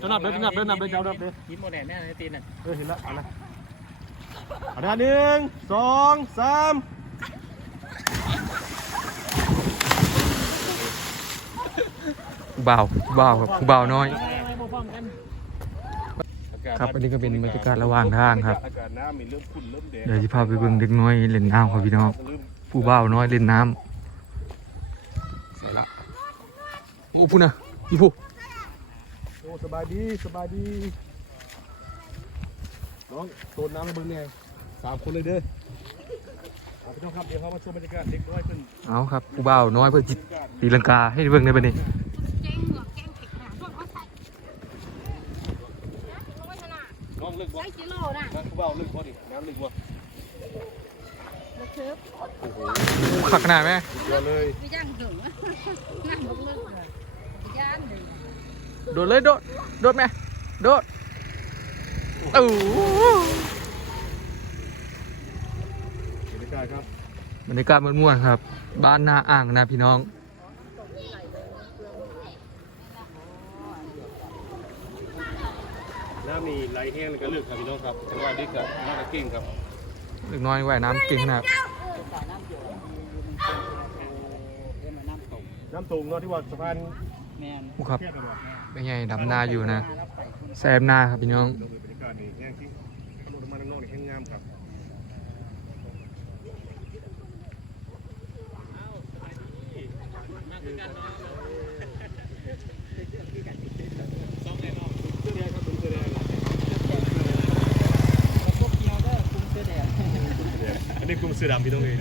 จะนับเลยจะนับเลยนับเลยจะเอานับเลยยิ้มโมแดงแน่เลยตีนอะเออเห็นแล้วเอาละเอาละหนึ่งสองสามผู้บ่าวผู้บ่าวครับผู้บ่าวน้อย ครับอันนี้ก็เป็นบรรยากาศระหว่างทางครับอากาศน้ำมีเริ่มขุ่นเริ่มแดงเดี๋ยวจะพาไปเบิ่งเด็กน้อยเล่นน้ำครับพี่น้องเริ่มผู้บ่าวน้อยเล่นน้ำใส่ละโอ้พูดนะพี่ผู้โอ้ สบายดีสบายดี น้องโซนน้ำให้เบิ่งเนี่ยสามคนเลยเด้อเอาพี่น้องครับเดี๋ยวเขามาชมบรรยากาศเด็กน้อยเพิ่นเอาครับผู้บ่าวน้อยเพื่อจิตตีลังกาให้เบิ่งได้ปะนี่แกงเหงือกแกงเผ็ดขนาดพวกเขาใส่ลงไปขนาดน้องลึกบ่ใส่กิโลน่ะน้ำเขาเบาลึกบ่ดิน้ำลึกบ่มาเชิฟขักขนาดไหมเยอะเลย ไม่ย่างถึงนั่งบกเลิกเลยย่านเลย โดดเลยโดด โดดไหมโดดโอ้บรรยากาศครับบรรยากาศม่วนๆครับ บ้านนาอ่างนะพี่น้อง น้ำนี่ไหลแห้งแล้วก็ลึกครับพี่น้องครับจังหวะนี้ครับน้ำก็เก่งครับเด็กน้อยว่ายน้ำเก่งขนาดน้ำสูงเนาะที่ว่าสะพานแมนผู้ครับแคบกันบ่ เป็นไงดำนาอยู่นะแซมนาครับพี่น้องเราเลยบรรยากาศนี่แห้งที่ลงมาข้างนอกนี่แห้งงามครับพวกเกียวก็คุ้มเสื้อดงอันนี้กลุ่มเสือดำพี่น้องเอง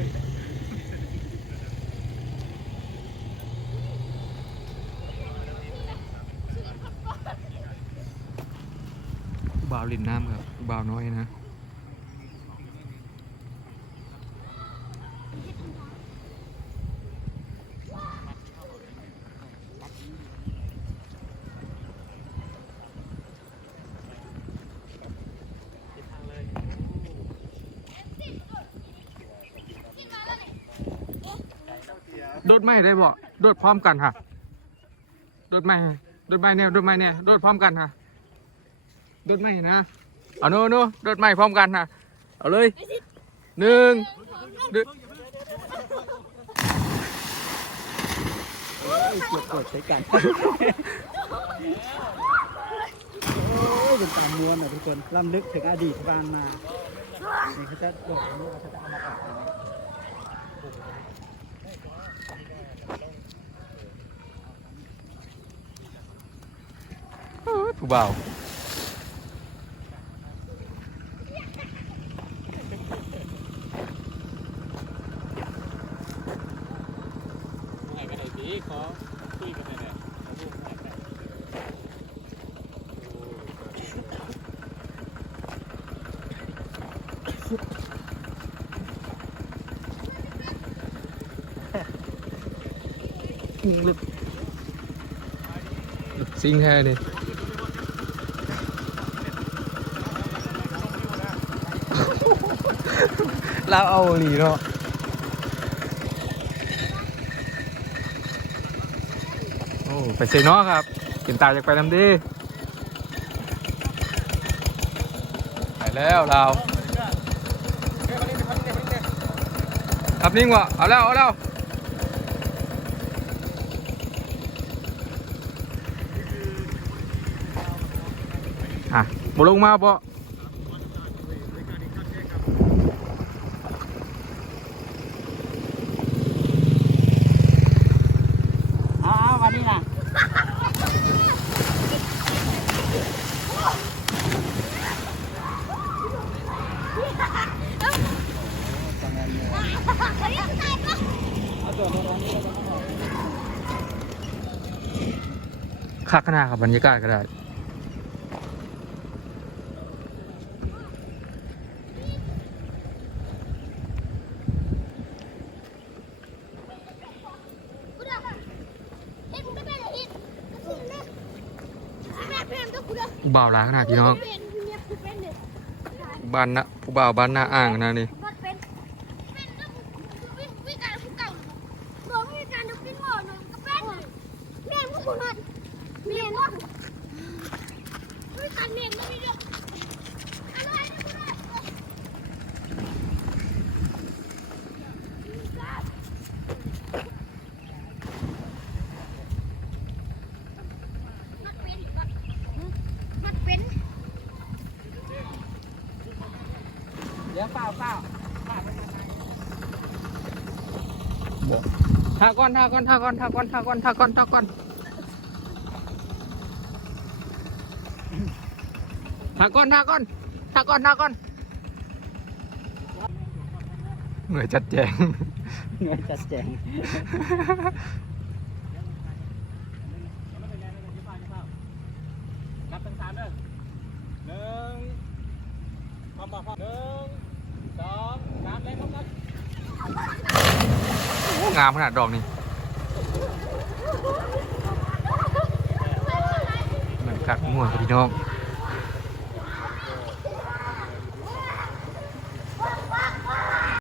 บ่าวลินน้ำครับบ่าวน้อยนะโดดไม่ได้บ่โดดพร้อมกันค่ะโดดไม่โดดไม่เนี่ยโดดไม่เนี่ยโดดพร้อมกันค่ะ ดดไม่นะเอาโน่โน่โดดไม่พร้อมกันค่ะเอาเลยหนึ่งหนึ่งเกียดกดใช้กันโอ้ยเป็นตามมวลนะทุกคนลำลึกถึงอดีตบ้านมานี่เขาจะบอกว่าเขาจะเอามาปรับนะผู้บ่าว นไปไหนดีขอคุยกันหน่อยเนี่ยลึกซิงแท้ดิเราเอาหลีเนาะโอ้ ไปเซนอครับกินตาจากไปนำดีไปแล้วเราครับนิ่งวะเอาแล้วเอาแล้วอะบลงมาปะ เอาเอาวันนี้นะ คักขนาดกับบรรยากาศก็ได้บ่าวหลายขนาดพี่น้องบ้านนะผู้บ่าวบ้านหน้าอ่างนะนี่ ดเมียนไม่ตันเมียนไม่ได้เดี๋ยวเปล่าเปล่าท่าก้อนทาก้อนทาก้อนทาก้อนทาก้อนทาก้อนทาก้อน ทาก่อนทาก่อนทาก่อนทาก่อนเหนื่อยจัดแจงเงินจัดแจงนับตั้งสามเด้อหนึ่งพร้อมป่ะพร้อมหนึ่งสองสามเลยครับโอ้งามขนาดดอกนี้เหมือนกักมั่วครับพี่น้อง